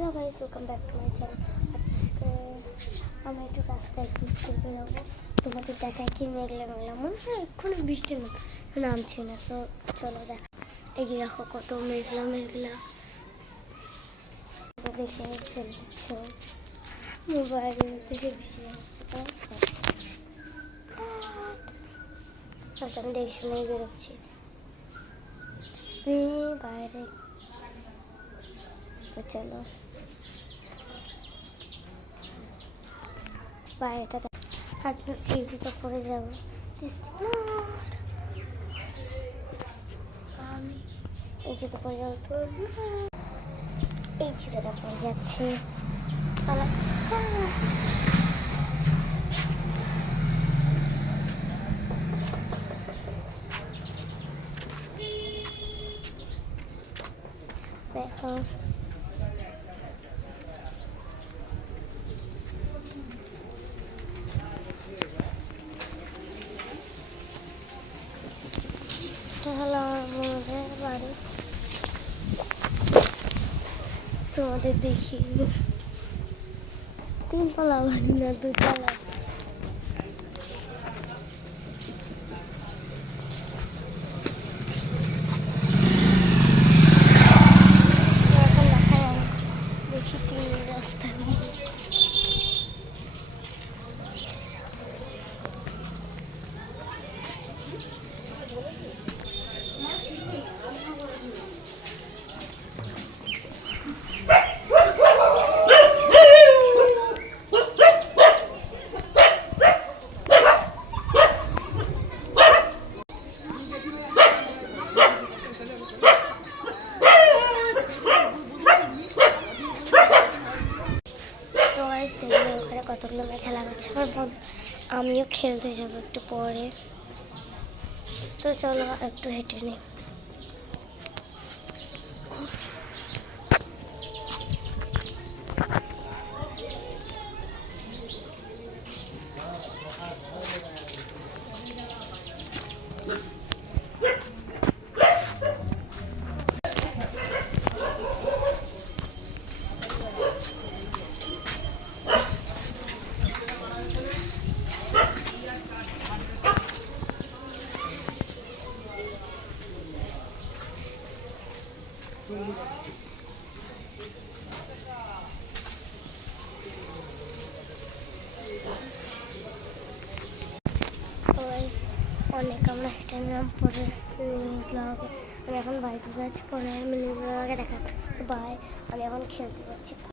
Hello guys, welcome back to my channel. আজকে আমি একটু রাস্তায় ঘুরতে বেরোবো। তোমাদের দেখায় কি মেঘলা মেঘলা, মনে হয় এক্ষুনি বৃষ্টি নামছে না। তো চলো দেখা। এই যে দেখো কত মেঘলা মেঘলা, দেখে চলে যাচ্ছে মোবাইলের থেকে বেশি যাচ্ছে। তো আমি দেখে শুনেই বেরোচ্ছি বাইরে। তো চলো বাইরেটা আজ এই জুতো পরে যাবো। আমি এই জুতো পরে যাবো, তো এই জুতোটা পরে যাচ্ছি। দেখো হলো আমাদের বাড়ি। তোমাদের দেখি তিনতলা বাড়ি না, দুতলা। এখন দেখা যায় দেখি তিন রাস্তা। দেখলে ওখানে কতগুলো মেয়ে খেলা করছে, আমিও খেলতে যাবো একটু পরে। তো চলো একটু হেঁটে নিই। অনেক আমরা হেঁটে নিলাম পরে ব্লগে। আমি এখন বাড়িতে যাচ্ছি, পরে মিনি ব্লগে দেখা। বাই, আমি এখন খেলতে যাচ্ছি।